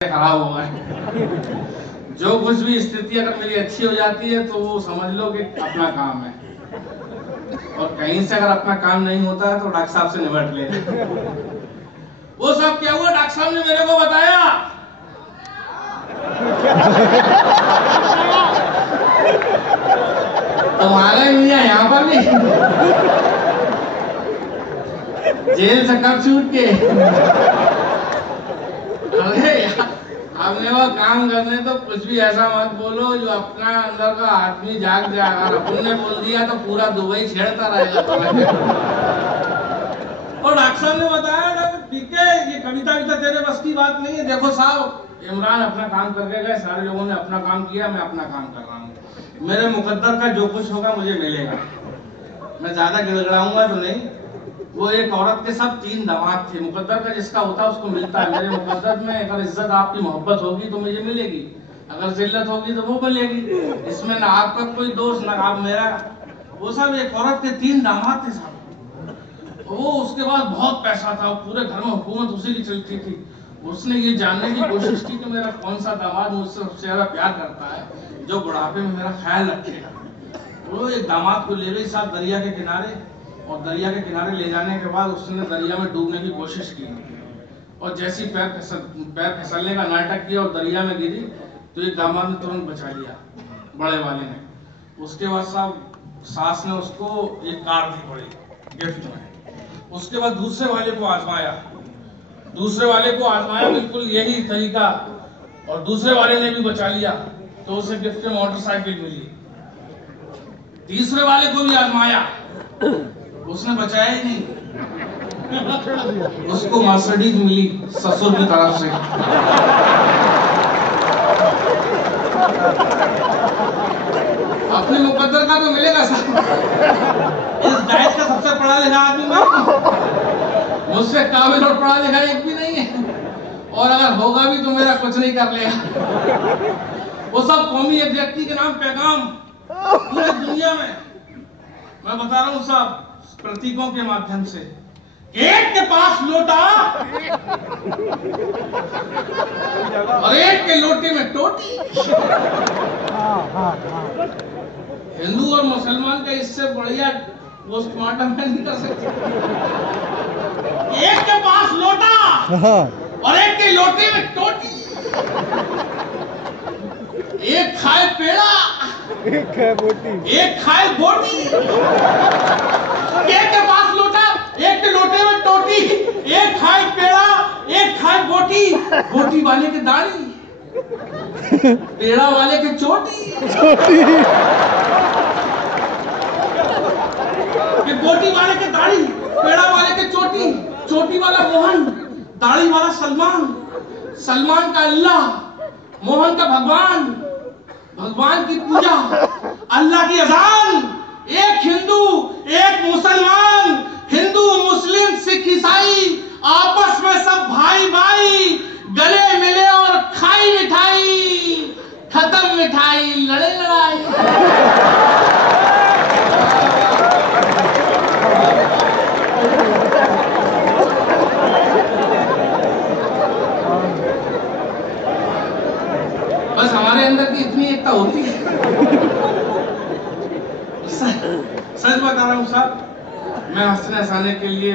खराब हो गए। जो कुछ भी स्थिति अगर मेरी अच्छी हो जाती है तो वो समझ लो कि अपना काम है, और कहीं से अगर अपना काम नहीं होता है तो डॉक्टर साहब से निपट लेना। वो सब क्या हुआ, डॉक्टर साहब ने मेरे को बताया तुम्हारे मियां यहाँ पर भी जेल से कब छूट के। अरे यार, हमने वो काम करने तो कुछ भी ऐसा मत बोलो जो अपना अंदर का आदमी जाग जाए। अगर अपन ने बोल दिया तो पूरा दुबई छेड़ता रहेगा। और डॉक्टर साहब ने बताया ठीक है, ये कविता तेरे बस की बात नहीं है। देखो साहब, इमरान अपना काम करके गए, सारे लोगों ने अपना काम किया, मैं अपना काम कर रहा हूँ। मेरे मुकद्दर का जो कुछ होगा मुझे मिलेगा। मैं ज्यादा गिड़गड़ाऊंगा तो नहीं। वो एक औरत के सब 3 दामाद थे। मुकद्दर का जिसका होता है उसको मिलता है। मेरे मुकद्दर में अगर इज्जत आपकी मोहब्बत होगी तो मुझे मिलेगी, अगर जिल्लत होगी तो वो मिलेगी। इसमें ना आपका कोई दोष ना आप मेरा। वो सब एक औरत के 3 दामाद थे साहब। वो उसके बाद बहुत पैसा था, पूरे घर में हुकूमत उसी की चलती थी। उसने ये जानने की कोशिश की कि मेरा कौन सा दामाद मुझसे सबसे ज्यादा प्यार करता है, जो बुढ़ापे में मेरा ख्याल रखेगा। वो एक दामाद को ले गई साहब दरिया के किनारे, और दरिया के किनारे ले जाने के बाद उसने दरिया में डूबने की कोशिश की, और जैसी पैर फिसलने का नाटक किया और दरिया में गिरी तो एक दामाद ने तुरंत बचा लिया, बड़े वाले ने। उसके बाद साहब सास ने उसको एक कार दी बड़ी गिफ्ट में। उसके बाद दूसरे वाले को आजमाया, बिल्कुल यही तरीका, और दूसरे वाले ने भी बचा लिया तो उसे गिफ्ट में मोटरसाइकिल मिली। तीसरे वाले को भी आजमाया, उसने बचाया ही नहीं, उसको मर्सिडीज मिली ससुर की तरफ से। अपने मुकद्दर का तो मिलेगा साहब। इस डाइट का सबसे पढ़ा लिखा आदमी मैं, मुझसे काबिल और पढ़ा लिखा एक भी नहीं है, और अगर होगा भी तो मेरा कुछ नहीं कर लेगा। वो सब कौमी एक व्यक्ति के नाम पैगाम पूरी दुनिया में मैं बता रहा हूँ साहब, प्रतीकों के माध्यम से। एक के पास लोटा और एक के लोटे में टोटी। हिंदू और मुसलमान का इससे बढ़िया पोस्टमार्टम में नहीं कर सकते। एक के पास लोटा और एक के लोटे में टोटी। एक खाए पेड़ा, एक खाए बोटी। एक के पास लोटा, एक के लोटे में टोटी। एक खाए पेड़ा, एक खाए बोटी। बोटी वाले के दाढ़ी, पेड़ा वाले के चोटी। बोटी वाले के दाढ़ी, पेड़ा वाले के चोटी। चोटी वाला मोहन, दाढ़ी वाला सलमान। सलमान का अल्लाह, मोहन का भगवान। भगवान की पूजा, अल्लाह की अजान। एक हिंदू एक मुसलमान, हिंदू मुस्लिम सिख ईसाई आपस में सब भाई भाई, गले मिले और खाई मिठाई। खत्म मिठाई, लड़े लड़ाई। बस हमारे अंदर की इतनी एकता होती है। सच बता रहा हूँ साहब, मैं हंसने हंसाने के लिए,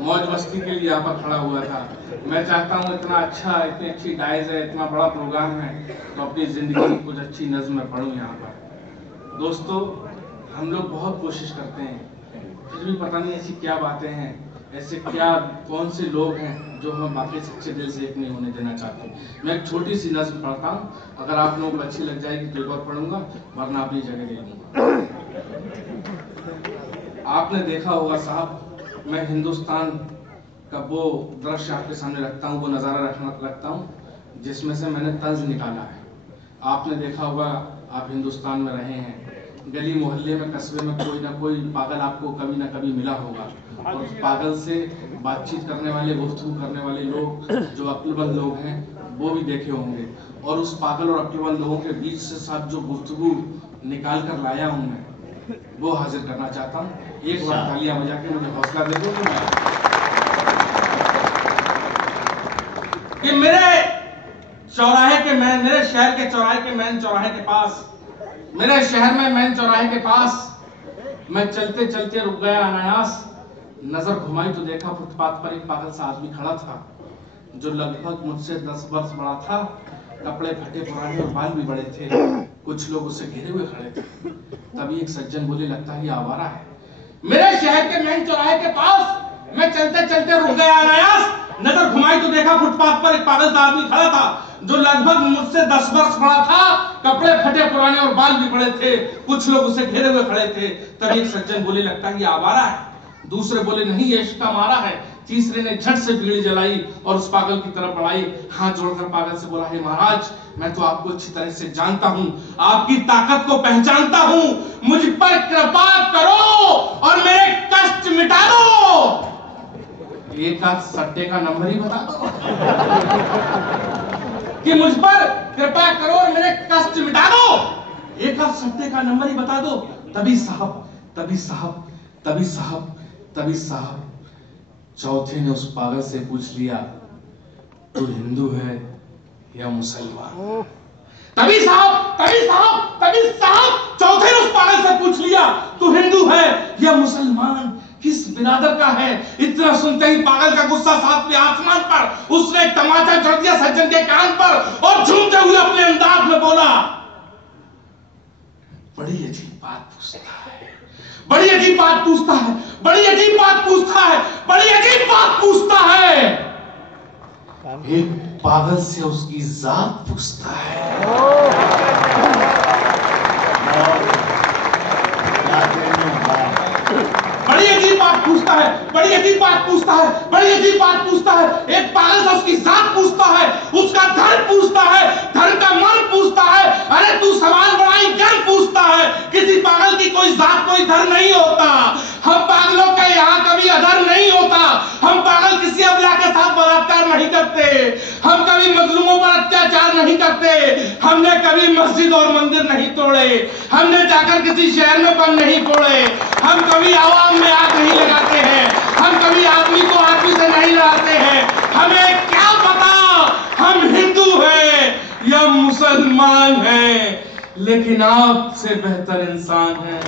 मौज मस्ती के लिए यहाँ पर खड़ा हुआ था। मैं चाहता हूँ इतना अच्छा, इतनी अच्छी डाइज है, इतना बड़ा प्रोग्राम है, तो अपनी जिंदगी की कुछ अच्छी नज़्म में पढ़ूँ यहाँ पर। दोस्तों, हम लोग बहुत कोशिश करते हैं, फिर भी पता नहीं ऐसी क्या बातें हैं, ऐसे क्या कौन से लोग हैं जो हम बाकी सच्चे दिल से एक नहीं होने देना चाहते। मैं एक छोटी सी नज़्म पढ़ता हूँ, अगर आप लोगों को अच्छी लग जाएगी तो एक और पढ़ूंगा, वरना अपनी जगह ले लूंगा। आपने देखा होगा साहब, मैं हिंदुस्तान का वो दृश्य आपके सामने रखता हूँ, वो नज़ारा रखता हूँ जिसमें से मैंने तंज निकाला है। आपने देखा होगा, आप हिंदुस्तान में रहे हैं, गली मोहल्ले में, कस्बे में कोई ना कोई पागल आपको कभी ना कभी मिला होगा, और उस पागल से बातचीत करने वाले, गुफ्तगू करने वाले लोग जो अक्लमंद लोग हैं वो भी देखे होंगे। और उस पागल और अक्लमंद लोगों के बीच से साथ जो गुफ्तगू निकाल कर लाया हूँ मैं, वो हाजिर करना चाहता हूँ। एक बार तालियां बजा के मुझे हौसला दे दो कि, चौराहे के मैन, मेरे शहर के चौराहे के मैन चौराहे के पास, मेरे शहर में मैन चौराहे के पास मैं चलते चलते रुक गया अनायास। नजर घुमाई तो देखा फुटपाथ पर एक पागल सा आदमी खड़ा था जो लगभग मुझसे 10 वर्ष बड़ा था। कपड़े फटे पुराने और बाल भी बड़े थे। कुछ लोग उसे घेरे हुए खड़े थे। तभी एक सज्जन बोले, लगता है ये आवारा है। मेरे शहर के मैन चौराहे के पास मैं चलते चलते रुक गया अनायास। नजर घुमाई तो देखा फुटपाथ पर एक पागल सा आदमी खड़ा था जो लगभग मुझसे 10 वर्ष बड़ा था। कपड़े फटे पुराने और बाल भी बड़े थे। कुछ लोग उसे घेरे हुए खड़े थे। तभी एक सज्जन बोले, लगता है ये आवारा है। दूसरे बोले, नहीं ये इश्क का मारा है। तीसरे ने झट से बीड़ी जलाई और उस पागल की तरफ बढ़ाई। हाथ जोड़कर पागल से बोला, हे महाराज, मैं तो आपको अच्छी तरह से जानता हूं, आपकी ताकत को पहचानता हूं, मुझ पर कृपा करो और मेरे कष्ट मिटा दो। एक आध सट्टे का नंबर ही बता दो कि मुझ पर कृपा करो और मेरे कष्ट मिटा दो। एक आध सट्टे का नंबर ही बता दो। तभी साहब चौथे ने उस पागल से पूछ लिया, तू हिंदू है या मुसलमान? तभी साहब चौथे ने उस पागल से पूछ लिया, तू हिंदू है या मुसलमान, किस बिरादर का है? इतना सुनते ही पागल का गुस्सा सातवें आसमान पर। उसने एक तमाचा जड़ दिया सज्जन के कान पर और झूमते हुए अपने अंदाज में बोला, बड़ी अजीब बात पूछता है, बड़ी अजीब बात पूछता है, बड़ी अजीब बात पूछता है, बड़ी अजीब बात पूछता है। एक पागल से उसकी जात पूछता है। बड़ी अजीब बात पूछता है, बड़ी अजीब बात पूछता है, बड़ी अजीब बात पूछता है। एक पागल से उसकी जात पूछता है, उसका धर्म पूछता है, धर्म का मन पूछता है। अरे तू सवाल बड़ा ही गर्म पूछता है। किसी पागल की कोई जात कोई धर्म नहीं होता। हम पागलों का यहाँ कभी अधर्म नहीं होता। हम पागल किसी अबला के साथ बलात्कार नहीं करते। हम कभी मजलूमों पर अत्याचार नहीं करते। हमने कभी मस्जिद और मंदिर नहीं तोड़े। हमने जाकर किसी शहर में बम नहीं फोड़े। हम कभी आवाम में आग नहीं लगाते हैं। हम कभी आदमी को आदमी से नहीं लड़ाते हैं। हमें क्या पता हम हिंदू हैं या मुसलमान हैं, लेकिन आपसे बेहतर इंसान है।